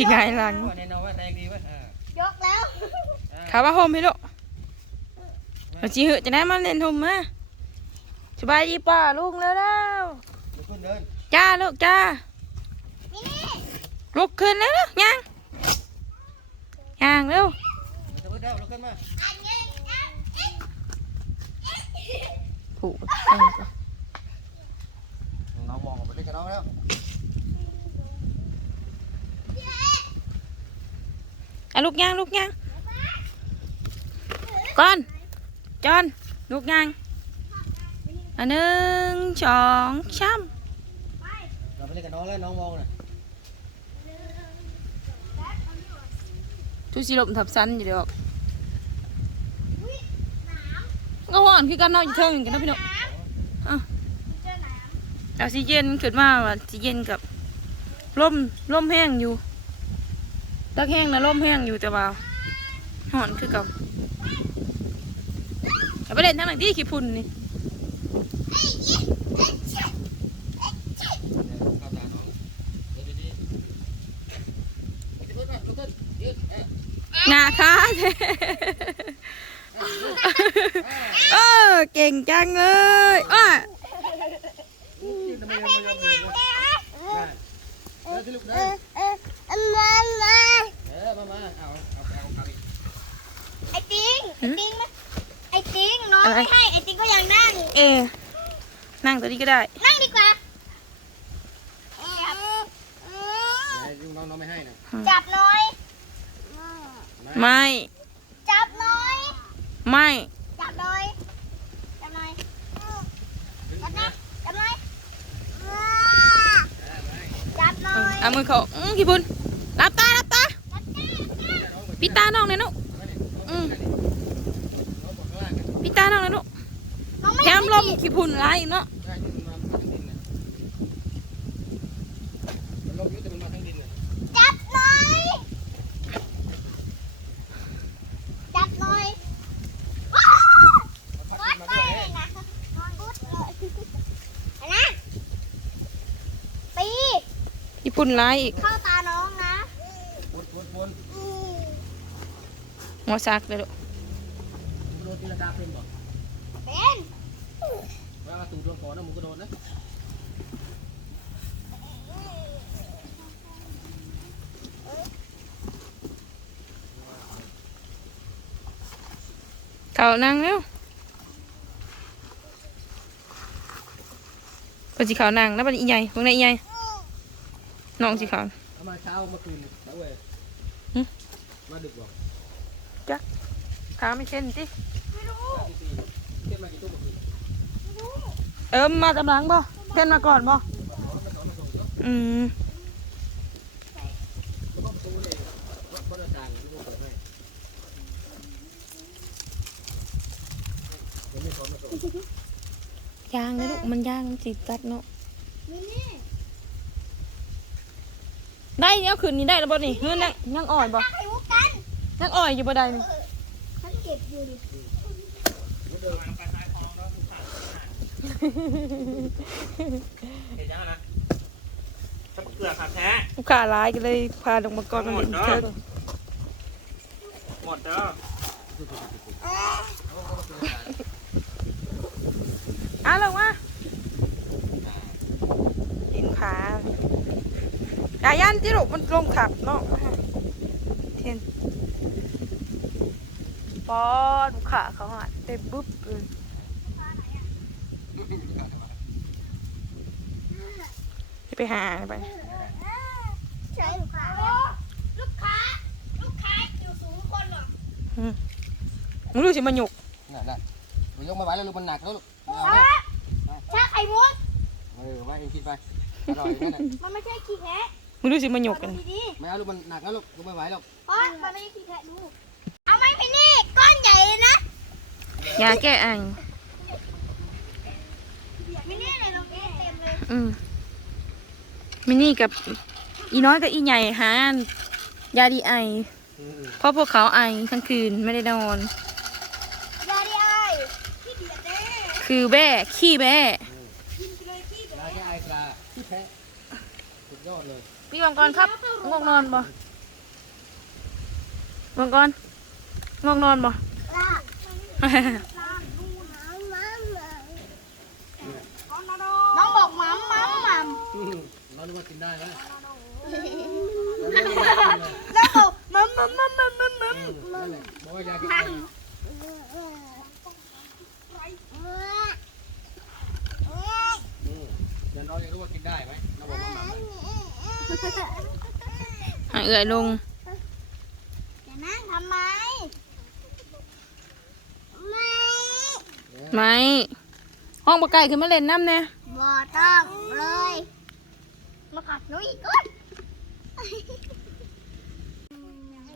ที่ไงายหลังๆว่าแน่นอนว่าแรงดีเว้ยเออยกแล้วเออขาว่าโฮมให้ลูกเอาจีเหอะจะได้มาเล่นโฮมมาสบายดีป่าลุงแล้วแล้วลุกขึ้นเดินจ้าลูกจ้า นี่นี่ลุกขึ้นแล้วลูกย่างย่างเร็ว มันจะพึ่งเดินลุกขึ้นมาอันนี้อันนี้ผูกน้องมองออกไปเล่นกับน้องแล้ว อะลูกย่างลูกย่างก่อนจอนลูกย่างอันหนึ่งสองสามเราไปเล่นกับน้องแล้วน้องมองน่ะทุสิลมทับซันอยู่เดอกก็ห่อนคือกันเนาอยู่เทิงกันนะพี่น้องอะเอะเอาสิเย็นขึ้นมาว่าสิเย็นกับลมลมแห้งอยู่ ตักแห้งนะลมแห้งอยู่แต่ว่าหอนคือกับเอาไปเล่นทางไหนที่ขี้พุ่นนี่เข้าตาน้องเดินดีๆลุกขึ้นมาลุกขึ้นยืนเออหน้าคาแท้เออเก่งจังเลยอ้อยืนทำไมยังไม่ยอมยืนเลยเดินที่ลุกเดิน เออเออมามา เออมามาเอาเอาเอาเอาอีก ไอ้ติ้งไอ้ติ้งนะไอ้ติ้งน้ องไม่ให้ไอ้ติ้งก็ยังนั่ง เอ นั่งตัวนี้ก็ได้ นั่งดีกว่าไหนน้องน้องไม่ให้นะจับหน่อย ไม่ จับหน่อย ไม่ จับหน่อย จับหน่อยจับนะจับหน่อยจับหน่อยเอามือเขาอื้อขี้พุ่นรับตารับตาปิดตาน้องหน่อยลูกอืมปิด ตาน้องหน่อยลูกน้องไม่แถมลมขี้พุ่นร้ายอีกเนาะใช่ที่มันมาทางดินน่ะมันลงอยู่แต่มันมาทางดินน่ะจับหน่อยจับหน่อยว้าวมันพัดวัขึ้ดนมาไปด้วยเลยนะพุดเลยอันนะปีขี้พุ่นร้ายอีกเข้าตาน้องนะวนวนวนอืมหัวซักเลยลูก ก่อนนะมึงก็โดนนะเขานั่งเร็วปฏิเขานั่งแล้วปฏิอีใหญ่พวกนี้อีใหญ่น้องสิเขาเอามาเช้ามาคืนเอาเว้ยหึมาดึกบ่ขาไม่เช่นสิไม่รู้เทียบมากี่ตู้บ่คืนไม่รู้ เอิมมาตำหลังบ่เช่นมาก่อนบ่อืมมันก็ประตูเลยวัดวัดอาจารย์ที่พวกเปิดให้ยังไม่พร้อมมาส่งยางนะลูกมันยางมันสิกัดเนาะมินี่ได้เนี่ยคืนนี้ได้แล้วบ่นี่เฮ้ยนั่งยังอ่อยบ่ตั้งไข่มุกกันยังอ่อยอยู่บ่ได้นี่ฉันเก็บอยู่ดิ เห็นยังนะถ้าเกลือขาดแท้ลูกค้าร้ายก็เลยพาลงมาก่อนมาเล่นเชิงหมดเด้ออะลงมาเห็นขาอย่ายันที่ลูกมันลงขับเนาะเห็นปอลูกค้าเขาหาเต็มบึ๊บเลย ไปหาไปใช่ลูกค้าลูกค้า ลูกค้าอยู่สูงคนเหรอมึงดูสิมันหยกนั่นนั่นมึงยกมาไหวแล้วลูกมันหนักแล้วลูกเอาฮะเนี่ยชาไข่มุกเออไว้เองคิดไปอร่อยแค่นั้นมันไม่ใช่ขี้แพะมึงดูสิมันหยกมากันดูดีไม่เอาลูกมันหนักแล้วลูกลูกไม่ไหวหรอกๆเพราะมันไม่ใช่ขี้แพะดูเอาไหมพี่นี่ก้อนใหญ่เลยนะยาแก้ไอพี่นี่เลยลงเอเต็มเลยอืม มินี่กับอีน้อยกับอีใหญ่หานยาดีไอ เพราะพวกเขาไอทั้งคืนไม่ได้นอน ยาดีไอขี้เดียดแน่คือแบ้ขี้แบ้กินไปเลยขี้ลาแค่ไอปลาที่แพ้สุดยอดเลยพี่วังกรครับง่วงนอนบ่วังกรง่วงนอนบ่ ลาลาดูน้ำน้ำเลยน้องบอกมัมมัมมัมอืม เรานึกว่ากินได้ไหมแล้วบอกมัมมัมมัมมัมมัมมัมมนั่นแหละบอกว่ายากกินไรอืมเดี๋ยวน้องจะรู้ว่ากินได้ไหมเราบอกว่าหมาไหมใหายเอื่อยลงจะนั่งทำไมไม่ไหมห้องบกไก่ขึ้นมาเล่นน้ำแน่บ่ต้องเลย มาขัดหนูอีกก้อน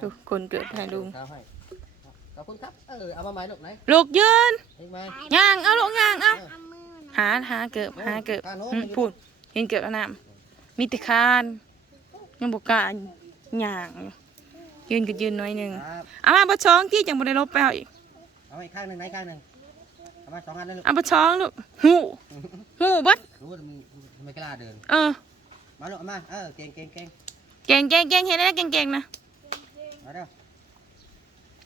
ทุกคนเกิดให้ลุงข้าวให้ขอบคุณครับ เออ เอามาใหม่ลูกไหนลูกยืนเห็นไหมย่างเอาลูกย่างเอาเอามือนะหาหาเกิบหาเกิบอืมพูดเห็นเกิบแล้วน้ำมีแติคานยังบกกล้าย่างอยู่ยืนก็ยืนหน้อยหนึ่งครับ เอามาบะช้องที่จังบ่ได้ลบไปเอาอีกเอามาอีกข้างหนึ่งไหนข้างหนึ่งเอามาสองอันเลยลูก เอาบะช้องลูกหูหูเบัดรู้ว่ามึงทำไมกล้าเดิน เออ มาลูกเอามา เออ เก่งเก่งเก่งเก่งเก่งเก่งเห็นแล้วเก่งเก่งนะมาเร็ว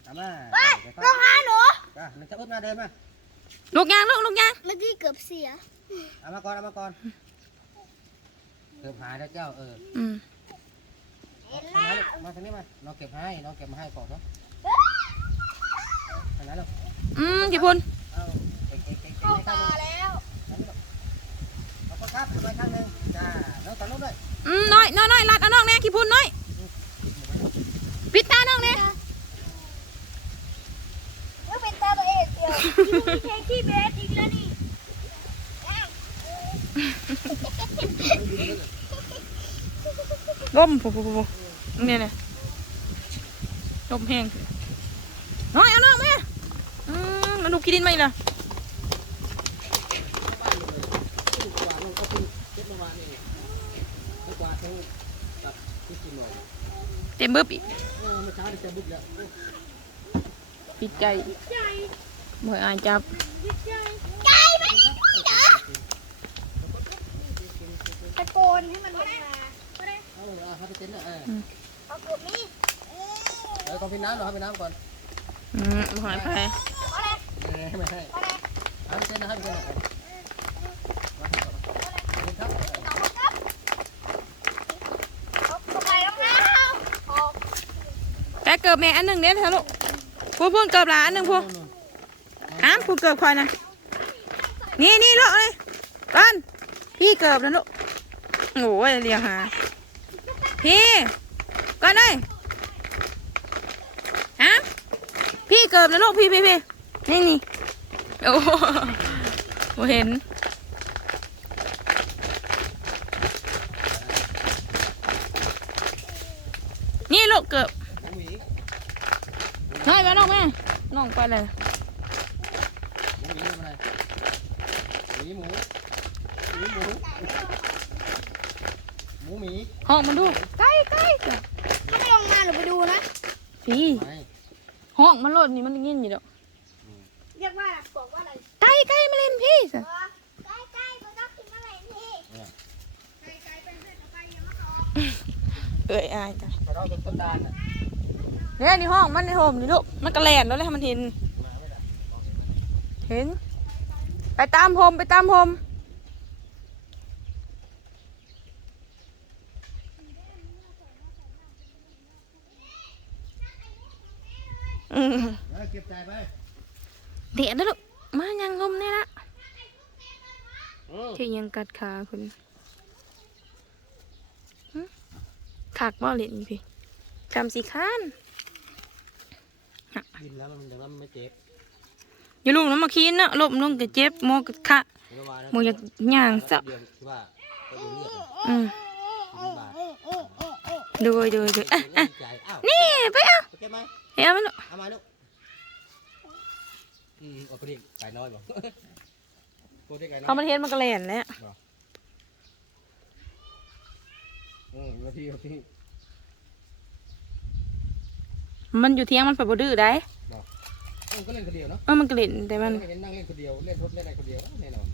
เอามาลงหาหนูอะมันจะอึดมาเดินมา ลูกย่างลูกลูกย่างเมื่อกี้เกือบเสีย เอามาก่อน เอามาก่อน เกือบหายแล้วเจ้า เอออืมเอามาลูกมาทางนี้มา น้องเก็บให้ น้องเก็บมาให้ก่อนเนาะทางไหนลูกอืมพี่พุนเอาเก่งเก่งเก่งเก่งเข้าให้ข้างตาหนึ่งแล้วอันนี้ลูกขอบคุณครับไปข้างหนึ่งจ้าแล้วต่ อืมน้อยน้อยน้อยรัดเอาน้องแน่พี่พุนน้อยปิดตาน้องแน่แล้วเป็นตาตัวเองเดียวพี่ขี้เบสอีกแล้วนี่ล้มปุ๊บปุ๊บปุ๊บเนี่ยเนี่ยล้มแห้งน้อยเอาน้องแม่อืมมาดูกินดินไหมล่ะ กวาดลงก็เป็นเก็บเมื่อวานนี่ไม่กวาดทั้งตัดที่กินหน่อย เต็มเบิบอีกเออเมื่อเช้าจอบุ๊กแล้วปิดใจบ่อยอายจับตะโกนให้มันลงมาเออเอาไปเต้นเออเอาขวดมีเออก่อนพี่น้ำหน่อน้ำก่อนอืมหอยไปออไม่ให้เอาไปเต้นนะให้ไปเต้นน่อยมาครับขอบคุณครับ เอาเข้าไปแล้วนะเอา แต่ เกิบแม่อันหนึ่งเนี่ยเถอะลูกพูดพูดเกิบหลานอันหนึ่งพูอ้ามพูเกิบคอยนะนี่นี่ลูกเลยบ้านพี่เกิบนะลูกโอ้ยเรียกหาพี่ก่อนเลยฮะพี่เกิบนะลูกพี่พี่พี่นี่นี่โอ้โหเห็นลูกเกิบ หมูหมี น้อยไปน้องแม่น้องไปเลยหมูหมีทำอะไรหมีหมูหมีหมูหมูหมีห้องมันดูใกล้ใกล้ถ้าไม่ลงมาหนูไปดูนะพี่ไม่ห้องมันโลดนี่มันได้ยินอยู่ดอกเรียกว่าอะไรบอกว่าอะไรใกล้ใกล้มาเล่นพี่สิใกล้ใกล้ๆก็ต้องกินอะไรพี่ใกล้ใกล้เป็นเพื่อนกับใครยังไม่ออกเอ้ยอายจ้ะกระรอกต้นตาลน่ะ เนี่ยนี่ห้องมันในโฮมนี่ลูกมันกระแลนแล้วเลยให้มันเห็นมาไม่ได้เห็น ไปตามโฮมไปตามโฮมอืมเออเก็บใจไปเดี๋ยวนะลูกมายังงมนี่ละเออที่ยังกัดขาคุณหึถักบ่เล่นพี่จำสีข้าน กินแล้วมันแต่ว่ามันไม่เจ็บอย่าลุมน้ำมาคีนเนาะลมลงก็เจ็บหมอก็ขะเมื่อวานนะหมออยากย่างซะเดือนที่ว่าไปดูเลือดน่ะอืมสิบบาทดูดูดูอะอะใจอ้าวนี่ไปเอาโอเคไหมเฮ้ยมันลูกเอามาลูกอืมเอาไปดิไก่น้อยบอกกูได้ไก่น้อยเขามันเห็นมันก็แล่นแล้วอืมเอาพี่เอาพี่ มันอยู่เที่ยงมันไปบ่ดื้อได้เออก็เล่นคนเดียวเนาะเออมันก็เล่นแต่มันเห็นนั่งเล่นคนเดียวเล่นทบเล่นอะไรคนเดียวแน่นอน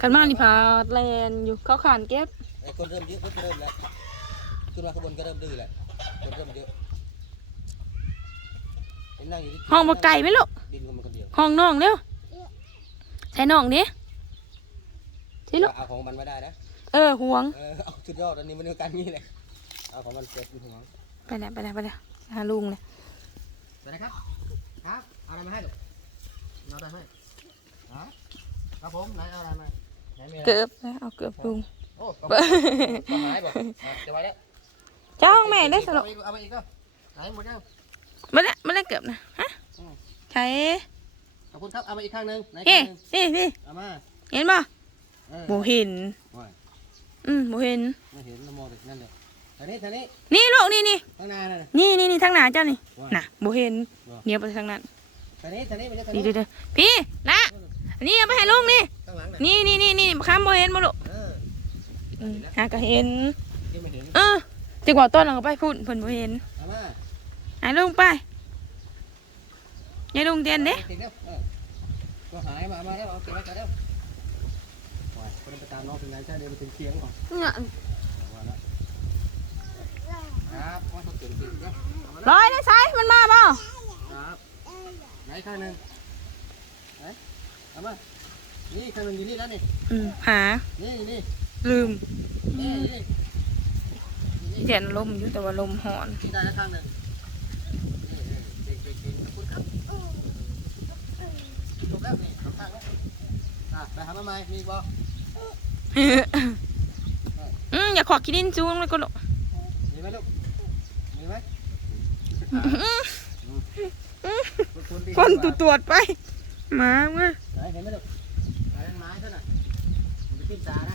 กันมานี่พาแลนอยู่เขาขานเก็บไอ้คนเริ่มเยอะก็เริ่มแล้วขึ้นมาข้างบนก็เริ่มดื้อแหละคนเริ่มเยอะเห็นนั่งอยู่ที่ห้องบ่ไก่ไหมลูกดินคนมันคนเดียวห้องน้องเร็วใช้น้องดิใช่ลูกเอาของมันไม่ได้นะเออห่วงเออเอาชุดยอดอันนี้มันเดียวกันนี่แหละเอาของมันเก็บอยู่ของมันไปแล้วไปแล้วไปแล้ว หาลุงเลยไปนะครับ ครับ เอาอะไรมาให้ลูกเอาอะไรมาให้ฮะครับผมไหนเอาอะไรมาไหนมีอะไรเกือบแล้วเอาเกือบลุงโอ้ก็ก็หายบ่อะจะไว้แล้วเจ้าห้องแม่ได้สรุปเอาไปอีกเอาไปอีกก็ไหนหมดยังไม่ได้ไม่ได้เกือบนะฮะใช้ขอบคุณครับ เอาไปอีกข้างหนึงไหนนี่ข้างหนึงนี่นี่เอามาเห็นป่ะเออโบเห็นโอ้ยอืมโบเห็นไม่เห็นละมองแต่นั่นเลย ทางนี้ทางนี้นี่ลูกนี่นี่ข้างหน้านั่นน่ะ นี่นี่นี่ทางหน้าเจ้านี่ว่าน่ะโบเห็นว่าเดี๋ยวไปทางนั้นทางนี้ทางนี้ไม่ใช่ทางดีนี้เดี๋ยวๆพี่ละอันนี่เอาไปให้ลุงนี่ข้างหลังน่ะนี่นี่นี่นี่ข้ามโบเห็นมาลูกเอออืมหาก็เห็น ที่ไม่เห็นเออจังหวะต้นเราก็ไปพูดเพิ่นโบเห็นเอามาหาลุงไปยายลุงเตียนเด้ติดแล้วเออก็หายมาเอามาแล้วเอาเก็บไว้ก่อนแล้วโอ้ยคนไปตามน้องถึงไหนใช่เดินไปถึงเคียงก่อน เนี่ยเอามาแล้ว ครับว่าเขาเก่งจริงนะเอามาแล้วร้อยได้ใช้มันมาเปล่าครับไหนข้างหนึ่งไหนเอามานี่ข้างหนึ่งอยู่นี่แล้วนี่อืมหานี่นี่ลืมนี่นี่เดี๋ยวลมอยู่แต่ว่าลมหอนนี่ได้แล้วข้างหนึ่งนี่นี่เด็กเด็กเด็กขอบคุณครับถูกแล้วนี่สองข้างแล้วอะไปหามาใหม่มีอีกบ่อืมอย่าขอกินดินจูงเลยก็ลูกมีไหมลูกมีไหม คนตัวตรวจไปมาเว้ยไหนเห็นไหมลูกไหนไม้เท่าน่ะมันจะขึ้นตานะ